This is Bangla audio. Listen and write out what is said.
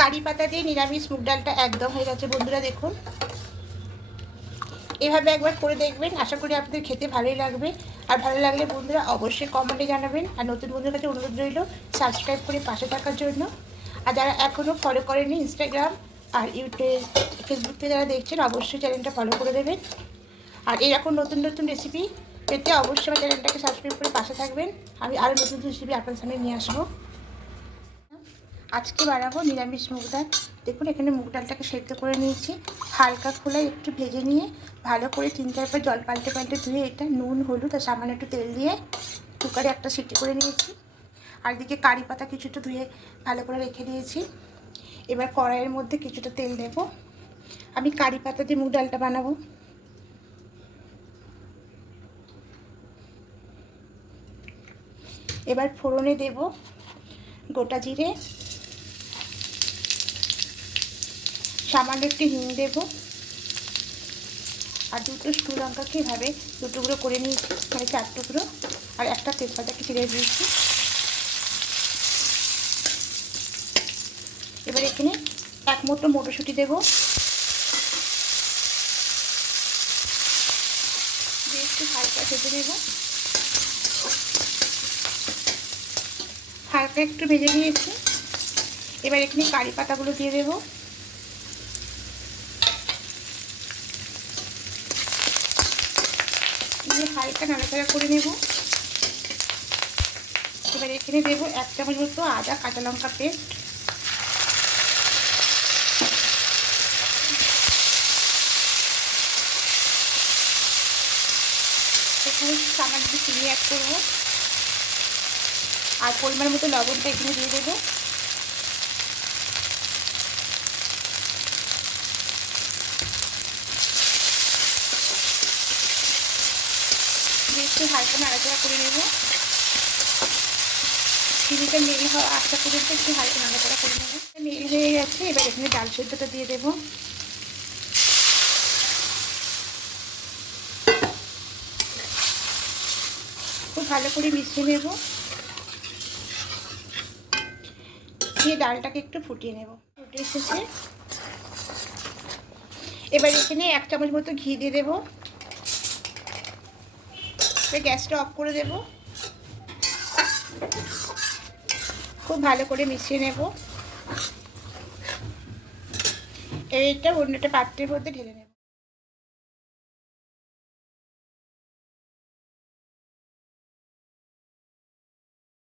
কারি পাতা দিয়ে নিরামিষ মুগ ডালটা একদম হয়ে গেছে বন্ধুরা, দেখুন। এভাবে একবার করে দেখবেন, আশা করি আপনাদের খেতে ভালোই লাগবে। আর ভালো লাগলে বন্ধুরা অবশ্যই কমেন্টে জানাবেন। আর নতুন বন্ধুর কাছে অনুরোধ রইল সাবস্ক্রাইব করে পাশে থাকার জন্য। আর যারা এখনও ফলো করেনি ইনস্টাগ্রাম আর ইউটিউব ফেসবুক থেকে যারা দেখছেন, অবশ্যই চ্যানেলটা ফলো করে দেবেন। আর এরকম নতুন নতুন রেসিপি পেতে অবশ্যই আমার চ্যানেলটাকে সাবস্ক্রাইব করে পাশে থাকবেন। আমি আরও নতুন নতুন রেসিপি আপনার সামনে নিয়ে আসব। আজকে বানাবো নিরামিষ মুগ ডাল। দেখুন, এখানে মুগ ডালটাকে সেদ্ধ করে নিয়েছি। হালকা খোলায় একটু ভেজে নিয়ে ভালো করে তিন চারবার জল পাল্টে পাল্টে ধুয়ে এটা নুন, হলুদ আর সামান্য একটু তেল দিয়ে কুকারে একটা সিটি করে নিয়েছি। আর দিকে কারি পাতা কিছুটা ধুয়ে ভালো করে রেখে দিয়েছি। এবার কড়াইয়ের মধ্যে কিছুটা তেল দেব। আমি কারি পাতা দিয়ে মুগ ডালটা বানাবো। এবার ফোড়নে দেব গোটা জিরে। সামান্য একটু হিং দেব। আর দুটো স্টু লঙ্কাকে এভাবে দু টুকরো করে নিয়েছি মানে চার টুকরো। আর একটা তেজপাতাকে ছিঁড়ে দিয়েছি। এবার এখানে এক মুঠো মটরশুঁটি দেবো। দিয়ে একটু হালকা ভেজে নেব। হালকা একটু ভেজে নিয়েছি। এবার এখানে কারি পাতাগুলো দিয়ে দেবো। দিয়ে হালকা নাড়াচাড়া করে নেব। এবার এখানে দেবো এক চামচ মতো আদা কাঁচা লঙ্কা পেস্ট। এখানে সামান্য চিনি অ্যাড করব। আর পরিমাণ মতো লবণটা এখানে দিয়ে দেবো। দিয়ে একটু হালকা নাড়াচাড়া করে নেব। চিনিটা মেল হওয়া আশা পর্যন্ত একটু হালকা নাড়াচাড়া করে নেব। মেল হয়ে গেছে, এবার এখানে ডাল সেদ্ধটা দিয়ে দেবো। খুব ভালো করে মিশিয়ে নেব। দিয়ে ডালটাকে একটু ফুটিয়ে নেব। ফুটে এসেছে। এবার এখানে এক চামচ মতো ঘি দিয়ে দেবো। গ্যাসটা অফ করে দেব। খুব ভালো করে মিশিয়ে নেব। এইটা অন্যটা পাত্রের মধ্যে ঢেলে নেব।